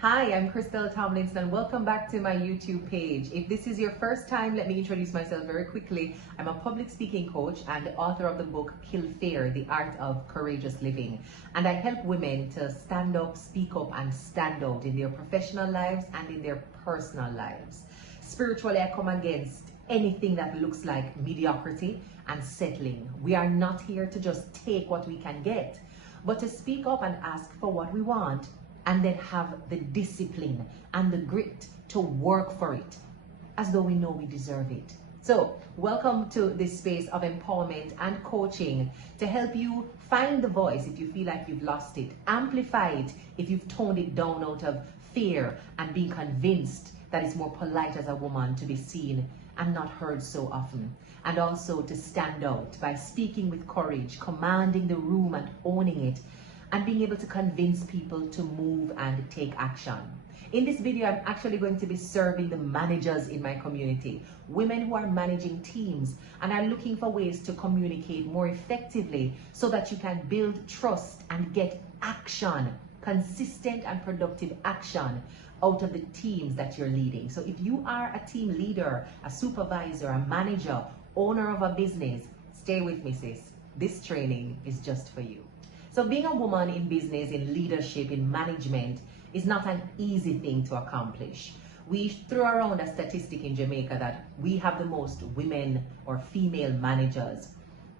Hi, I'm Krystal Tomlinson and welcome back to my YouTube page. If this is your first time, let me introduce myself very quickly. I'm a public speaking coach and the author of the book Kill Fear, The Art of Courageous Living. And I help women to stand up, speak up and stand out in their professional lives and in their personal lives. Spiritually, I come against anything that looks like mediocrity and settling. We are not here to just take what we can get, but to speak up and ask for what we want, and then have the discipline and the grit to work for it as though we know we deserve it. So welcome to this space of empowerment and coaching to help you find the voice if you feel like you've lost it, amplify it if you've toned it down out of fear and being convinced that it's more polite as a woman to be seen and not heard so often, and also to stand out by speaking with courage, commanding the room and owning it, and being able to convince people to move and take action. In this video, I'm actually going to be serving the managers in my community, women who are managing teams and are looking for ways to communicate more effectively so that you can build trust and get action, consistent and productive action out of the teams that you're leading. So if you are a team leader, a supervisor, a manager, owner of a business, stay with me, sis. This training is just for you. So being a woman in business, in leadership, in management is not an easy thing to accomplish. We throw around a statistic in Jamaica that we have the most women or female managers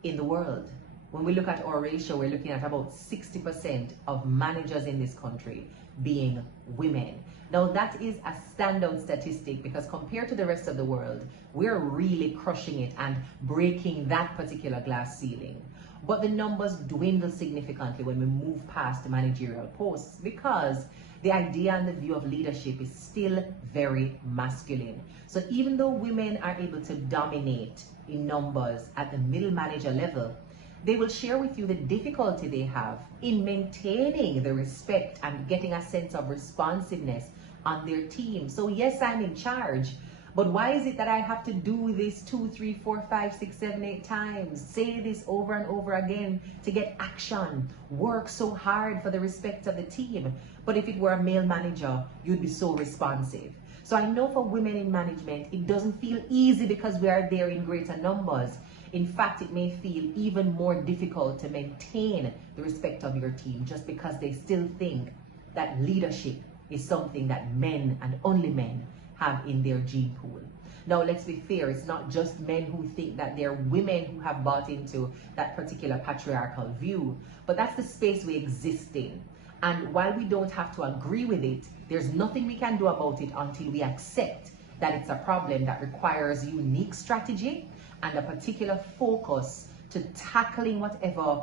in the world. When we look at our ratio, we're looking at about 60% of managers in this country being women. Now that is a standout statistic because compared to the rest of the world, we're really crushing it and breaking that particular glass ceiling. But the numbers dwindle significantly when we move past the managerial posts because the idea and the view of leadership is still very masculine. So even though women are able to dominate in numbers at the middle manager level, they will share with you the difficulty they have in maintaining the respect and getting a sense of responsiveness on their team. So yes, I'm in charge, but why is it that I have to do this 2, 3, 4, 5, 6, 7, 8 times? Say this over and over again to get action. Work so hard for the respect of the team. But if it were a male manager, you'd be so responsive. So I know for women in management, it doesn't feel easy because we are there in greater numbers. In fact, it may feel even more difficult to maintain the respect of your team just because they still think that leadership is something that men and only men have in their gene pool. Now, let's be fair, it's not just men who think that they're women who have bought into that particular patriarchal view, but that's the space we exist in. And while we don't have to agree with it, there's nothing we can do about it until we accept that it's a problem that requires unique strategy and a particular focus to tackling whatever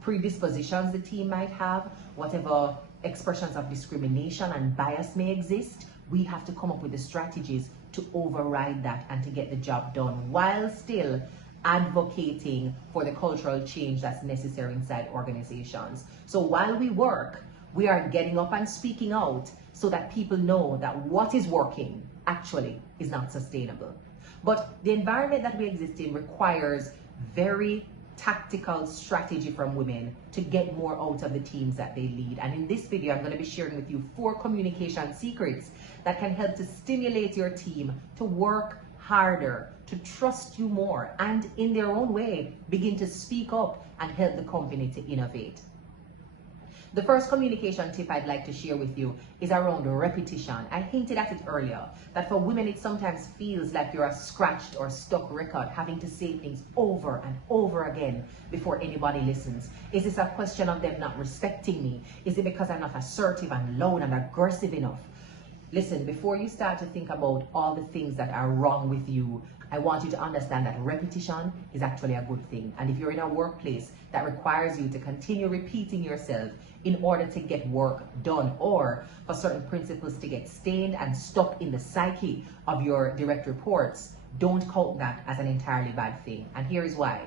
predispositions the team might have, whatever expressions of discrimination and bias may exist. We have to come up with the strategies to override that and to get the job done while still advocating for the cultural change that's necessary inside organizations. So while we work, we are getting up and speaking out so that people know that what is working actually is not sustainable. But the environment that we exist in requires very tactical strategy from women to get more out of the teams that they lead. And in this video, I'm going to be sharing with you 4 communication secrets that can help to stimulate your team to work harder, to trust you more, and in their own way, begin to speak up and help the company to innovate. The first communication tip I'd like to share with you is around repetition. I hinted at it earlier, that for women it sometimes feels like you're a scratched or stuck record, having to say things over and over again before anybody listens. Is this a question of them not respecting me? Is it because I'm not assertive and loud and aggressive enough? Listen, before you start to think about all the things that are wrong with you, I want you to understand that repetition is actually a good thing. And if you're in a workplace that requires you to continue repeating yourself in order to get work done, or for certain principles to get stained and stuck in the psyche of your direct reports, don't count that as an entirely bad thing. And here is why.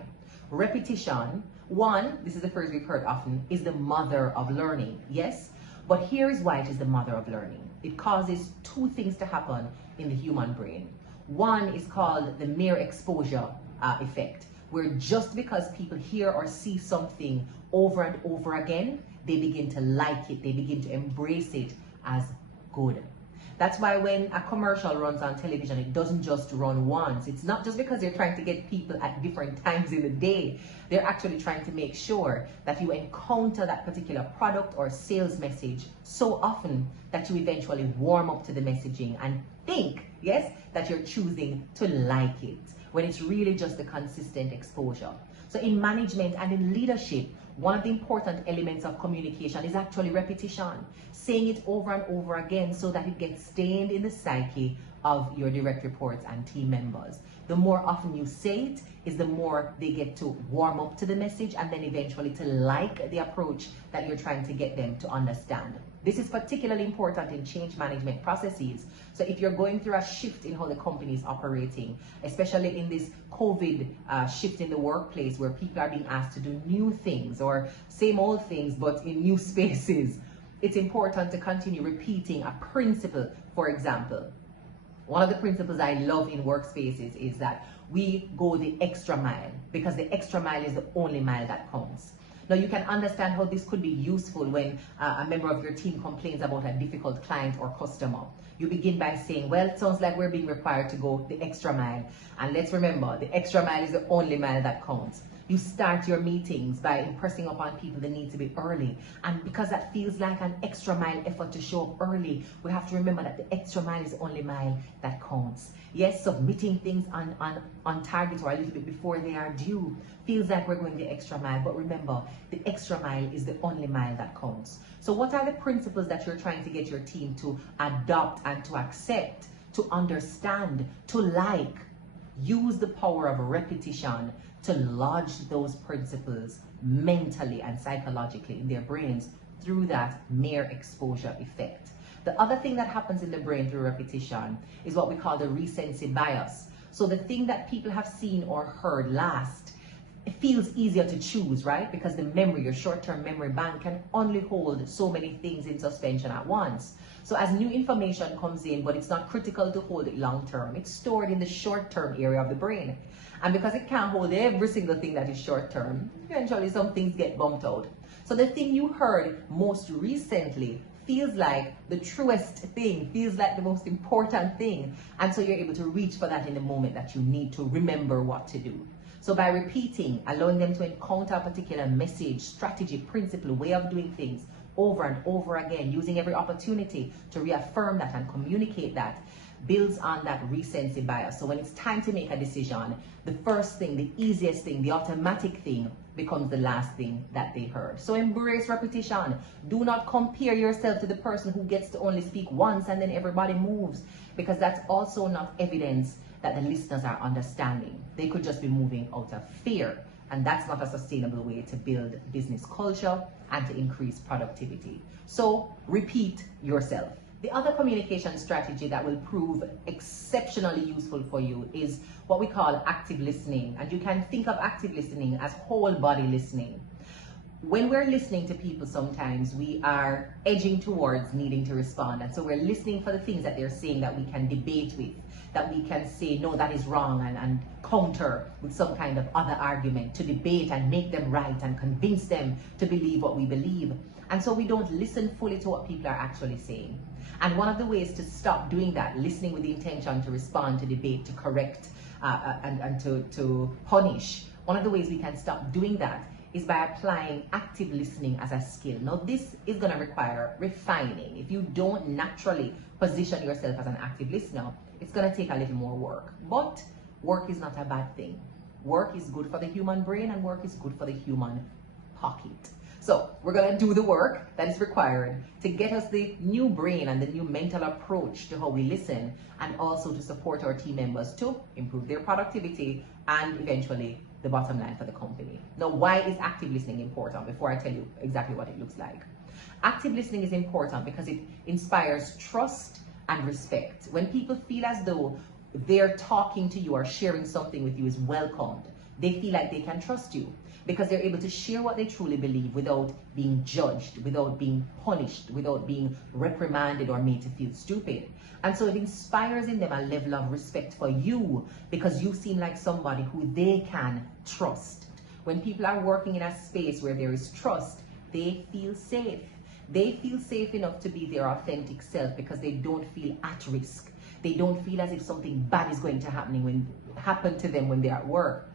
Repetition, one, this is the phrase we've heard often, is the mother of learning. Yes, but here is why it is the mother of learning. It causes 2 things to happen in the human brain. One is called the mere exposure effect, where just because people hear or see something over and over again, they begin to like it, they begin to embrace it, as good. That's why when a commercial runs on television, it doesn't just run once. It's not just because they're trying to get people at different times in the day. They're actually trying to make sure that you encounter that particular product or sales message so often that you eventually warm up to the messaging and think, yes, that you're choosing to like it, when it's really just the consistent exposure. So in management and in leadership, one of the important elements of communication is actually repetition, saying it over and over again so that it gets stained in the psyche of your direct reports and team members. The more often you say it, is the more they get to warm up to the message and then eventually to like the approach that you're trying to get them to understand. This is particularly important in change management processes. So if you're going through a shift in how the company is operating, especially in this COVID shift in the workplace where people are being asked to do new things or same old things but in new spaces, it's important to continue repeating a principle. For example, one of the principles I love in workspaces is that we go the extra mile, because the extra mile is the only mile that counts. Now, you can understand how this could be useful when a member of your team complains about a difficult client or customer. You begin by saying, well, it sounds like we're being required to go the extra mile. And let's remember, the extra mile is the only mile that counts. You start your meetings by impressing upon people the need to be early. And because that feels like an extra mile effort to show up early, we have to remember that the extra mile is the only mile that counts. Yes, submitting things on target or a little bit before they are due feels like we're going the extra mile, but remember, the extra mile is the only mile that counts. So what are the principles that you're trying to get your team to adopt and to accept, to understand, to like? Use the power of repetition to lodge those principles mentally and psychologically in their brains through that mere exposure effect. The other thing that happens in the brain through repetition is what we call the recency bias. So the thing that people have seen or heard last, it feels easier to choose, right? Because the memory, your short-term memory bank, can only hold so many things in suspension at once. So as new information comes in, but it's not critical to hold it long-term, it's stored in the short-term area of the brain. And because it can't hold every single thing that is short-term, eventually some things get bumped out. So the thing you heard most recently feels like the truest thing, feels like the most important thing. And so you're able to reach for that in the moment that you need to remember what to do. So by repeating, allowing them to encounter a particular message, strategy, principle, way of doing things over and over again, using every opportunity to reaffirm that and communicate that, builds on that recency bias. So when it's time to make a decision, the first thing, the easiest thing, the automatic thing becomes the last thing that they heard. So embrace repetition. Do not compare yourself to the person who gets to only speak once and then everybody moves, because that's also not evidence that the listeners are understanding. They could just be moving out of fear, and that's not a sustainable way to build business culture and to increase productivity. So repeat yourself. The other communication strategy that will prove exceptionally useful for you is what we call active listening. And you can think of active listening as whole body listening. When we're listening to people, sometimes we are edging towards needing to respond. And so we're listening for the things that they're saying that we can debate with, that we can say, no, that is wrong, and counter with some kind of other argument, to debate and make them right and convince them to believe what we believe. And so we don't listen fully to what people are actually saying. And one of the ways to stop doing that, listening with the intention to respond, to debate, to correct, and to punish, one of the ways we can stop doing that is by applying active listening as a skill. Now, this is going to require refining. If you don't naturally position yourself as an active listener, it's going to take a little more work. But work is not a bad thing. Work is good for the human brain, and work is good for the human pocket. So we're going to do the work that is required to get us the new brain and the new mental approach to how we listen, and also to support our team members to improve their productivity and eventually the bottom line for the company. Now, why is active listening important? Before I tell you exactly what it looks like. Active listening is important because it inspires trust and respect. When people feel as though they're talking to you or sharing something with you is welcomed, they feel like they can trust you, because they're able to share what they truly believe without being judged, without being punished, without being reprimanded or made to feel stupid. And so it inspires in them a level of respect for you, because you seem like somebody who they can trust. When people are working in a space where there is trust, they feel safe. They feel safe enough to be their authentic self because they don't feel at risk. They don't feel as if something bad is going to happen to them when they're at work.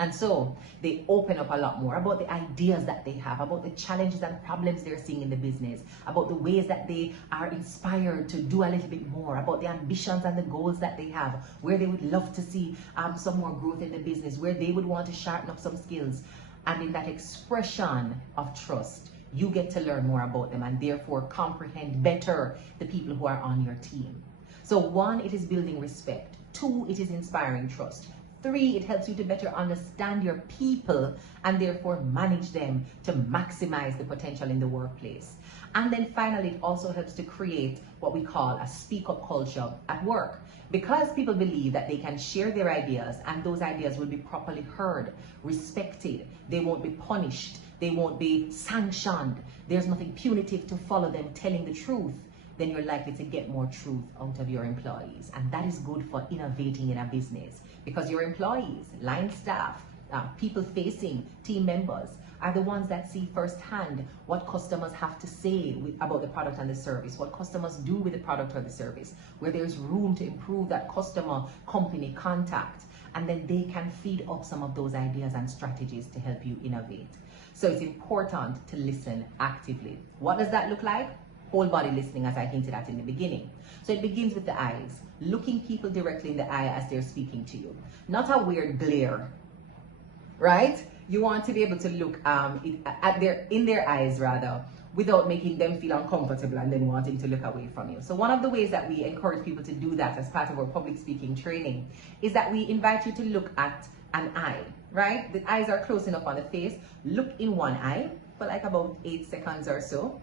And so they open up a lot more about the ideas that they have, about the challenges and problems they're seeing in the business, about the ways that they are inspired to do a little bit more, about the ambitions and the goals that they have, where they would love to see some more growth in the business, where they would want to sharpen up some skills. And in that expression of trust, you get to learn more about them and therefore comprehend better the people who are on your team. So 1, it is building respect. 2, it is inspiring trust. 3, it helps you to better understand your people and therefore manage them to maximize the potential in the workplace. And then finally, it also helps to create what we call a speak-up culture at work. Because people believe that they can share their ideas and those ideas will be properly heard, respected, they won't be punished, they won't be sanctioned, there's nothing punitive to follow them telling the truth, then you're likely to get more truth out of your employees. And that is good for innovating in a business because your employees, line staff, people-facing team members are the ones that see firsthand what customers have to say about the product and the service, what customers do with the product or the service, where there's room to improve that customer-company contact. And then they can feed up some of those ideas and strategies to help you innovate. So it's important to listen actively. What does that look like? Whole body listening, as I hinted at in the beginning. So it begins with the eyes, looking people directly in the eye as they're speaking to you. Not a weird glare, right? You want to be able to look in their eyes rather, without making them feel uncomfortable and then wanting to look away from you. So one of the ways that we encourage people to do that as part of our public speaking training is that we invite you to look at an eye, right? The eyes are close enough on the face. Look in one eye for like about 8 seconds or so.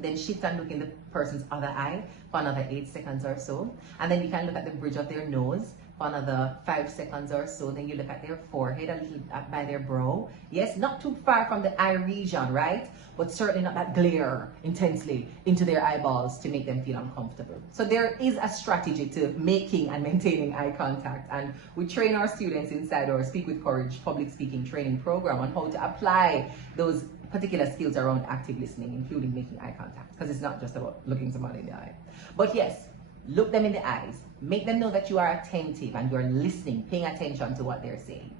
Then shift and look in the person's other eye for another 8 seconds or so. And then you can look at the bridge of their nose for another 5 seconds or so. Then you look at their forehead, a little by their brow. Yes, not too far from the eye region, right? But certainly not that glare intensely into their eyeballs to make them feel uncomfortable. So there is a strategy to making and maintaining eye contact. And we train our students inside our Speak with Courage public speaking training program on how to apply those particular skills around active listening, including making eye contact, because it's not just about looking somebody in the eye. But yes, look them in the eyes, make them know that you are attentive and you're listening, paying attention to what they're saying.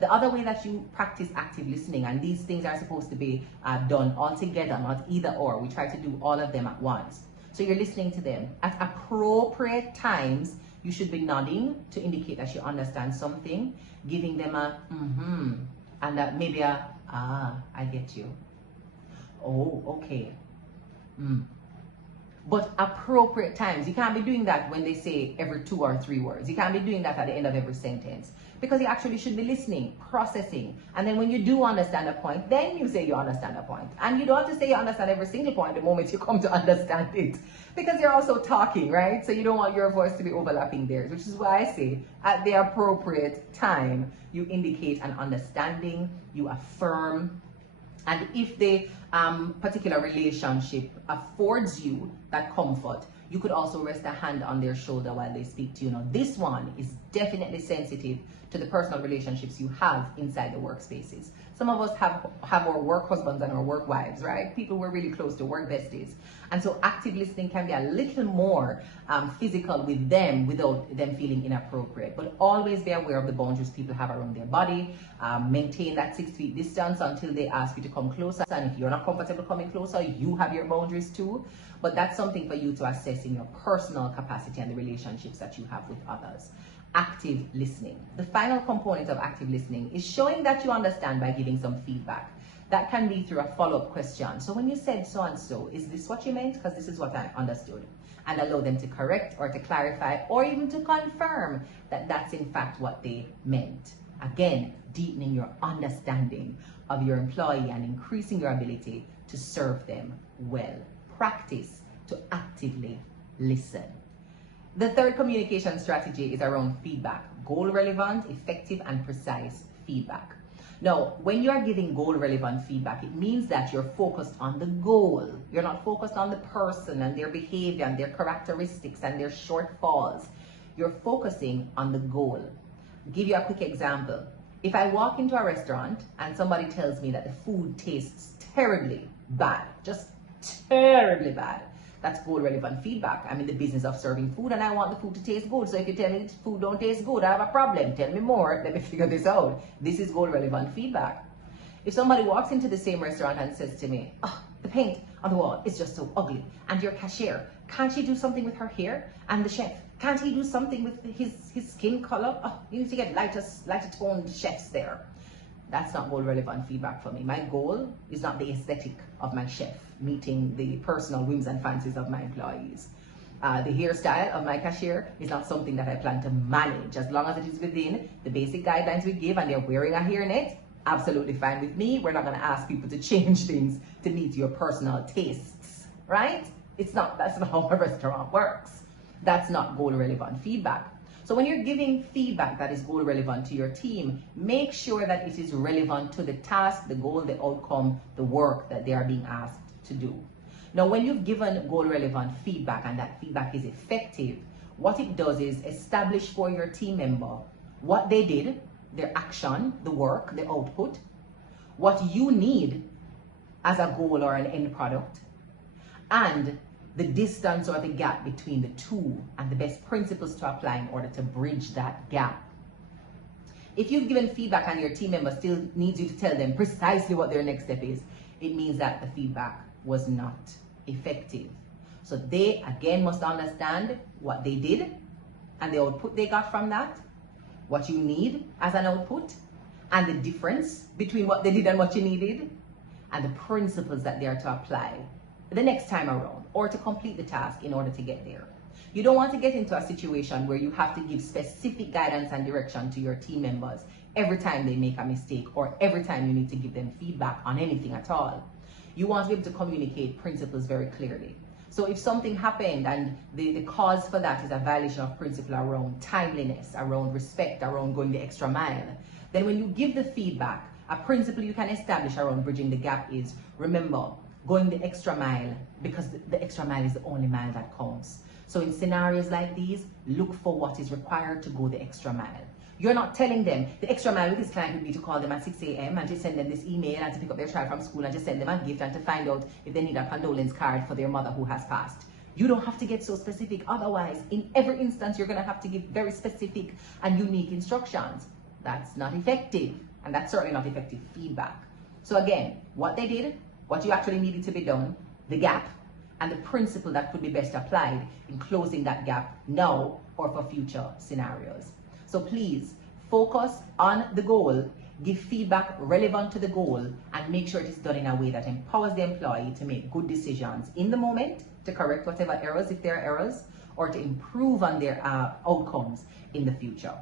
The other way that you practice active listening, and these things are supposed to be done all together, not either or. We try to do all of them at once. So you're listening to them. At appropriate times, you should be nodding to indicate that you understand something, giving them a and maybe a I get you. Oh, okay. But appropriate times. You can't be doing that when they say every 2 or 3 words. You can't be doing that at the end of every sentence. Because you actually should be listening, processing. And then when you do understand a point, then you say you understand a point. And you don't have to say you understand every single point the moment you come to understand it. Because you're also talking, right? So you don't want your voice to be overlapping theirs. Which is why I say at the appropriate time, you indicate an understanding, you affirm. And if the particular relationship affords you that comfort, you could also rest a hand on their shoulder while they speak to you. Now, this one is definitely sensitive to the personal relationships you have inside the workspaces. Some of us have our work husbands and our work wives, right? People we're really close to, work besties. And so active listening can be a little more physical with them without them feeling inappropriate. But always be aware of the boundaries people have around their body. Maintain that 6 feet distance until they ask you to come closer. And if you're not comfortable coming closer, you have your boundaries too. But that's something for you to assess in your personal capacity and the relationships that you have with others. Active listening. The final component of active listening is showing that you understand by giving some feedback. That can be through a follow-up question. So when you said so-and-so, is this what you meant? Because this is what I understood. And allow them to correct or to clarify or even to confirm that that's in fact what they meant. Again, deepening your understanding of your employee and increasing your ability to serve them well. Practice to actively listen. The third communication strategy is around feedback. Goal-relevant, effective, and precise feedback. Now, when you are giving goal-relevant feedback, it means that you're focused on the goal. You're not focused on the person and their behavior and their characteristics and their shortfalls. You're focusing on the goal. I'll give you a quick example. If I walk into a restaurant and somebody tells me that the food tastes terribly bad, just terribly bad. That's goal relevant feedback. I'm in the business of serving food and I want the food to taste good. So if you tell me the food don't taste good, I have a problem. Tell me more. Let me figure this out. This is goal relevant feedback. If somebody walks into the same restaurant and says to me, oh, the paint on the wall is just so ugly, and your cashier, can't she do something with her hair? And the chef, can't he do something with his skin color? Oh, you need to get lighter toned chefs there. That's not goal relevant feedback for me. My goal is not the aesthetic of my chef meeting the personal whims and fancies of my employees. The hairstyle of my cashier is not something that I plan to manage. As long as it is within the basic guidelines we give and they're wearing a hairnet, absolutely fine with me. We're not going to ask people to change things to meet your personal tastes, right? That's not how a restaurant works. That's not goal relevant feedback. So when you're giving feedback that is goal relevant to your team, make sure that it is relevant to the task, the goal, the outcome, the work that they are being asked to do. Now, when you've given goal relevant feedback and that feedback is effective, what it does is establish for your team member what they did, their action, the work, the output, what you need as a goal or an end product, and the distance or the gap between the two and the best principles to apply in order to bridge that gap. If you've given feedback and your team member still needs you to tell them precisely what their next step is, it means that the feedback was not effective. So they again must understand what they did and the output they got from that, what you need as an output, and the difference between what they did and what you needed, and the principles that they are to apply the next time around or to complete the task in order to get there. You don't want to get into a situation where you have to give specific guidance and direction to your team members every time they make a mistake or every time you need to give them feedback on anything at all. You want to be able to communicate principles very clearly. So if something happened and the cause for that is a violation of principle around timeliness, around respect, around going the extra mile, then when you give the feedback, a principle you can establish around bridging the gap is, remember, going the extra mile, because the extra mile is the only mile that counts. So in scenarios like these, look for what is required to go the extra mile. You're not telling them the extra mile with this client would be to call them at 6 a.m. and to send them this email and to pick up their child from school and to send them a gift and to find out if they need a condolence card for their mother who has passed. You don't have to get so specific. Otherwise, in every instance, you're going to have to give very specific and unique instructions. That's not effective, and that's certainly not effective feedback. So again, what they did, what you actually needed to be done, the gap, and the principle that could be best applied in closing that gap now or for future scenarios. So please focus on the goal, give feedback relevant to the goal, and make sure it is done in a way that empowers the employee to make good decisions in the moment, to correct whatever errors, if there are errors, or to improve on their outcomes in the future.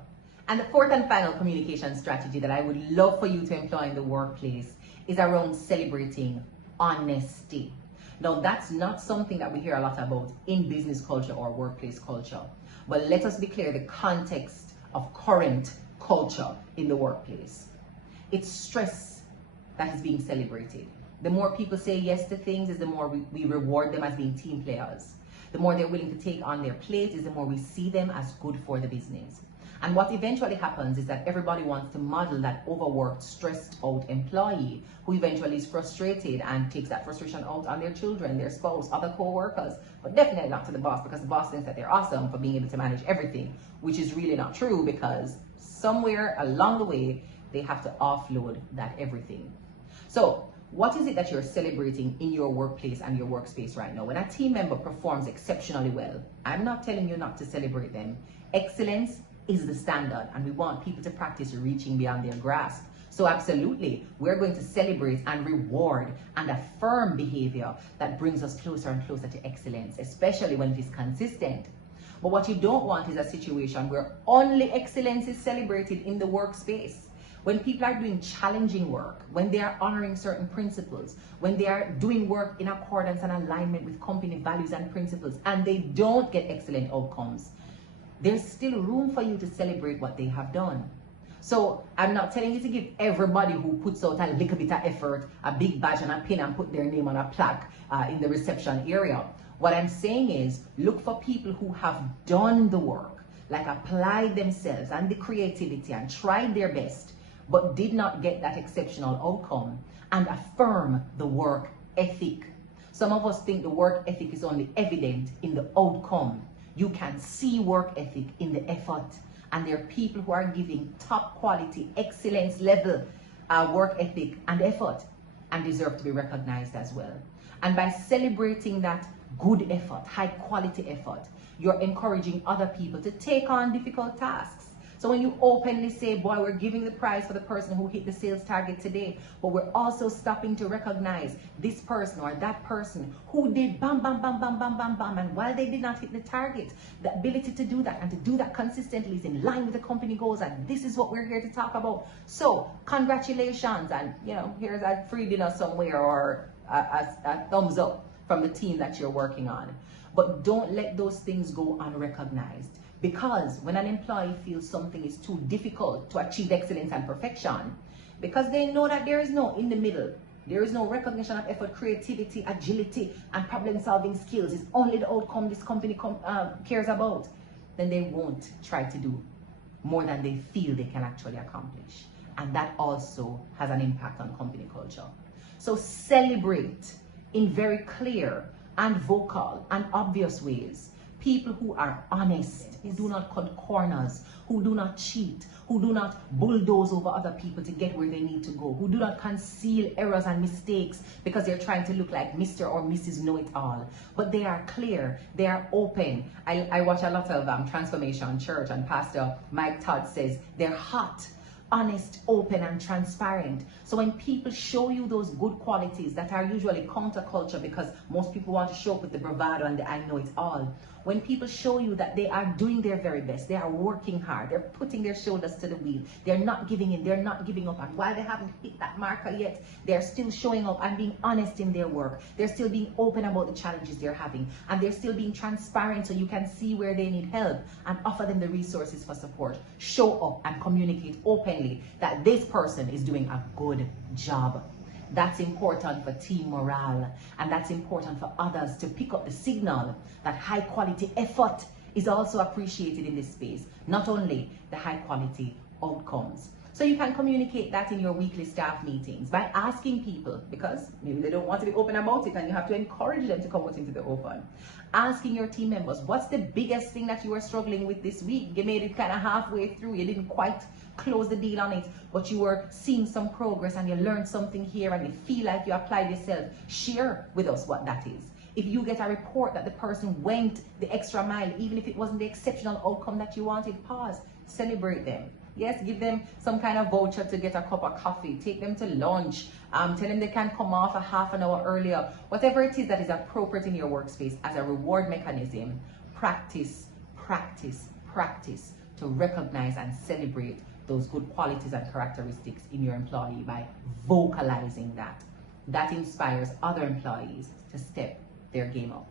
And the fourth and final communication strategy that I would love for you to employ in the workplace is around celebrating honesty. Now, that's not something that we hear a lot about in business culture or workplace culture. But let us be clear, the context of current culture in the workplace. It's stress that is being celebrated. The more people say yes to things is the more we reward them as being team players. The more they're willing to take on their plate is the more we see them as good for the business. And what eventually happens is that everybody wants to model that overworked, stressed out employee who eventually is frustrated and takes that frustration out on their children, their spouse, other co-workers, but definitely not to the boss, because the boss thinks that they're awesome for being able to manage everything, which is really not true, because somewhere along the way, they have to offload that everything. So what is it that you're celebrating in your workplace and your workspace right now? When a team member performs exceptionally well, I'm not telling you not to celebrate them. Excellence is the standard, and we want people to practice reaching beyond their grasp. So absolutely, we're going to celebrate and reward and affirm behavior that brings us closer and closer to excellence, especially when it is consistent. But what you don't want is a situation where only excellence is celebrated in the workspace. When people are doing challenging work, when they are honoring certain principles, when they are doing work in accordance and alignment with company values and principles, and they don't get excellent outcomes, there's still room for you to celebrate what they have done. So I'm not telling you to give everybody who puts out a little bit of effort a big badge and a pin and put their name on a plaque in the reception area. What I'm saying is, look for people who have done the work, like applied themselves and the creativity and tried their best, but did not get that exceptional outcome, and affirm the work ethic. Some of us think the work ethic is only evident in the outcome. You can see work ethic in the effort. And there are people who are giving top quality, excellence level work ethic and effort and deserve to be recognized as well. And by celebrating that good effort, high quality effort, you're encouraging other people to take on difficult tasks. So when you openly say, boy, we're giving the prize for the person who hit the sales target today, but we're also stopping to recognize this person or that person who did bam, bam, bam, bam, bam, bam, bam, and while they did not hit the target, the ability to do that and to do that consistently is in line with the company goals, and this is what we're here to talk about. So congratulations, and here's a free dinner somewhere or a thumbs up from the team that you're working on. But don't let those things go unrecognized. Because when an employee feels something is too difficult to achieve excellence and perfection, because they know that there is no in the middle, there is no recognition of effort, creativity, agility, and problem-solving skills, it's only the outcome this company cares about, then they won't try to do more than they feel they can actually accomplish. And that also has an impact on company culture. So celebrate in very clear and vocal and obvious ways people who are honest, who do not cut corners, who do not cheat, who do not bulldoze over other people to get where they need to go, who do not conceal errors and mistakes because they're trying to look like Mr. or Mrs. Know-it-all. But they are clear, they are open. I watch a lot of Transformation Church, and Pastor Mike Todd says they're hot, honest, open, and transparent. So when people show you those good qualities that are usually counterculture, because most people want to show up with the bravado and the I know it all, when people show you that they are doing their very best, they are working hard, they're putting their shoulders to the wheel, they're not giving in, they're not giving up, and while they haven't hit that marker yet, they're still showing up and being honest in their work, they're still being open about the challenges they're having, and they're still being transparent so you can see where they need help and offer them the resources for support. Show up and communicate openly that this person is doing a good job. That's important for team morale, and that's important for others to pick up the signal that high quality effort is also appreciated in this space, not only the high quality outcomes. So you can communicate that in your weekly staff meetings by asking people, because maybe they don't want to be open about it and you have to encourage them to come out into the open. Asking your team members, what's the biggest thing that you are struggling with this week? You made it kind of halfway through, you didn't quite close the deal on it, but you were seeing some progress and you learned something here and you feel like you applied yourself. Share with us what that is. If you get a report that the person went the extra mile, even if it wasn't the exceptional outcome that you wanted, pause, celebrate them. Yes, give them some kind of voucher to get a cup of coffee, take them to lunch, tell them they can come off a half an hour earlier. Whatever it is that is appropriate in your workspace as a reward mechanism, practice, practice, practice to recognize and celebrate those good qualities and characteristics in your employee by vocalizing that. That inspires other employees to step their game up.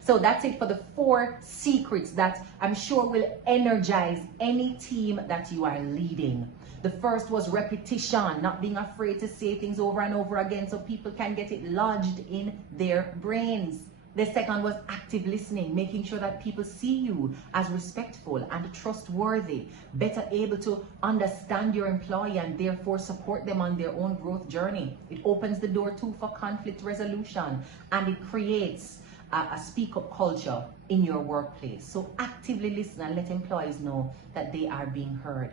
So that's it for the 4 secrets that I'm sure will energize any team that you are leading. The first was repetition, not being afraid to say things over and over again so people can get it lodged in their brains. The second was active listening, making sure that people see you as respectful and trustworthy, better able to understand your employee and therefore support them on their own growth journey. It opens the door too for conflict resolution, and it creates a speak-up culture in your workplace. So actively listen and let employees know that they are being heard.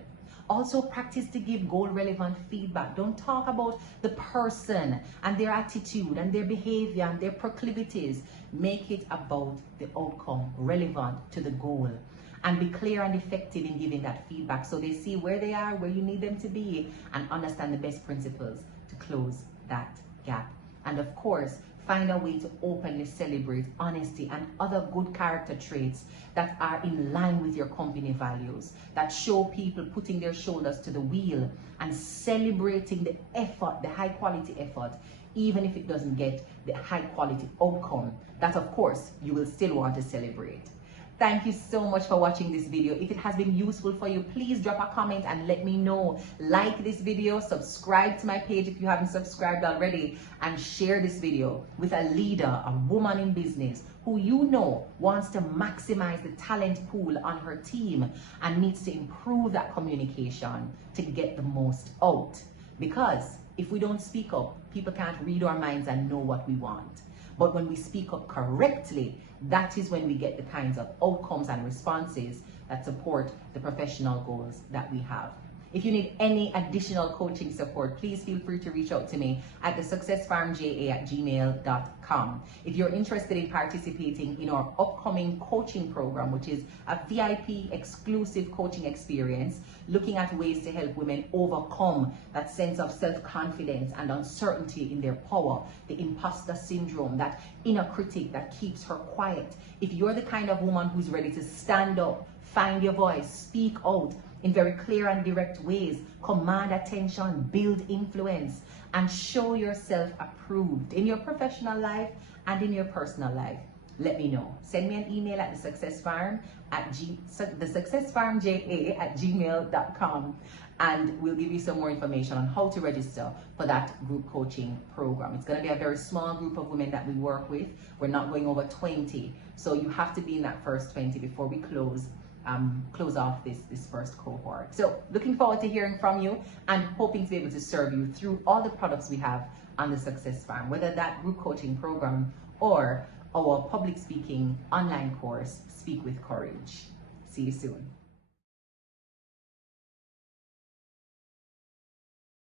Also practice to give goal-relevant feedback. Don't talk about the person and their attitude and their behavior and their proclivities. Make it about the outcome relevant to the goal. And be clear and effective in giving that feedback so they see where they are, where you need them to be, and understand the best principles to close that gap. And of course, find a way to openly celebrate honesty and other good character traits that are in line with your company values, that show people putting their shoulders to the wheel and celebrating the effort, the high quality effort, even if it doesn't get the high quality outcome that of course you will still want to celebrate. Thank you so much for watching this video. If it has been useful for you, please drop a comment and let me know. Like this video, subscribe to my page if you haven't subscribed already, and share this video with a leader, a woman in business who you know wants to maximize the talent pool on her team and needs to improve that communication to get the most out. Because if we don't speak up, people can't read our minds and know what we want. But when we speak up correctly, that is when we get the kinds of outcomes and responses that support the professional goals that we have. If you need any additional coaching support, please feel free to reach out to me at thesuccessfarmja@gmail.com. If you're interested in participating in our upcoming coaching program, which is a VIP exclusive coaching experience, looking at ways to help women overcome that sense of self-confidence and uncertainty in their power, the imposter syndrome, that inner critic that keeps her quiet. If you're the kind of woman who's ready to stand up, find your voice, speak out in very clear and direct ways, command attention, build influence, and show yourself approved in your professional life and in your personal life, let me know. Send me an email at thesuccessfarmja@gmail.com, and we'll give you some more information on how to register for that group coaching program. It's going to be a very small group of women that we work with. We're not going over 20, so you have to be in that first 20 before we close off this first cohort. So looking forward to hearing from you and hoping to be able to serve you through all the products we have on the Success Farm, whether that group coaching program or our public speaking online course, Speak with Courage. See you soon.